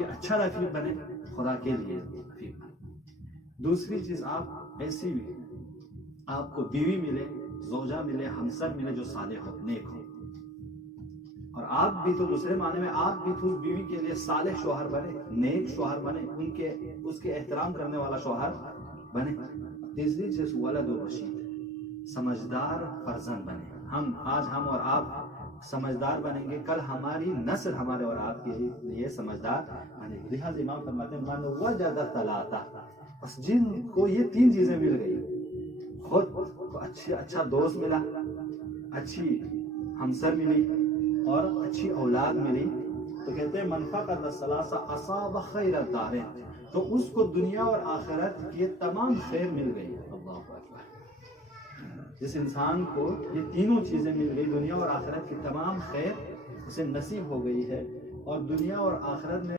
یہ اچھا رفیق بنے، خدا کے لیے رفیق بنے۔ دوسری چیز آپ ایسی آپ کو بیوی ملے، زوجہ ملے، ہمسر ملے جو صالح ہو، نیک ہو، اور آپ بھی تو دوسرے معنی میں آپ بھی تو بیوی کے لیے صالح شوہر بنے، نیک شوہر بنے، اس کے احترام کرنے والا شوہر بنے۔ تیسری چیز ولد و رشید، سمجھدار فرزند بنے۔ آج ہم اور آپ سمجھدار بنیں گے، کل ہماری نسل ہمارے اور آپ کے لیے سمجھدار بنے گی۔ لہٰذا امام فرماتے ہیں من وجد ثلاثہ، بس جن کو یہ تین چیزیں مل گئی، خود کو اچھا دوست ملا، اچھی ہمسر ملی اور اچھی اولاد ملی، تو کہتے ہیں من فقد الثلاثہ اصاب خیر الدارین، تو اس کو دنیا اور آخرت کی تمام خیر مل گئی۔ اللہ اکبر۔ جس انسان کو یہ تینوں چیزیں مل گئی، دنیا اور آخرت کی تمام خیر اسے نصیب ہو گئی ہے، اور دنیا اور آخرت میں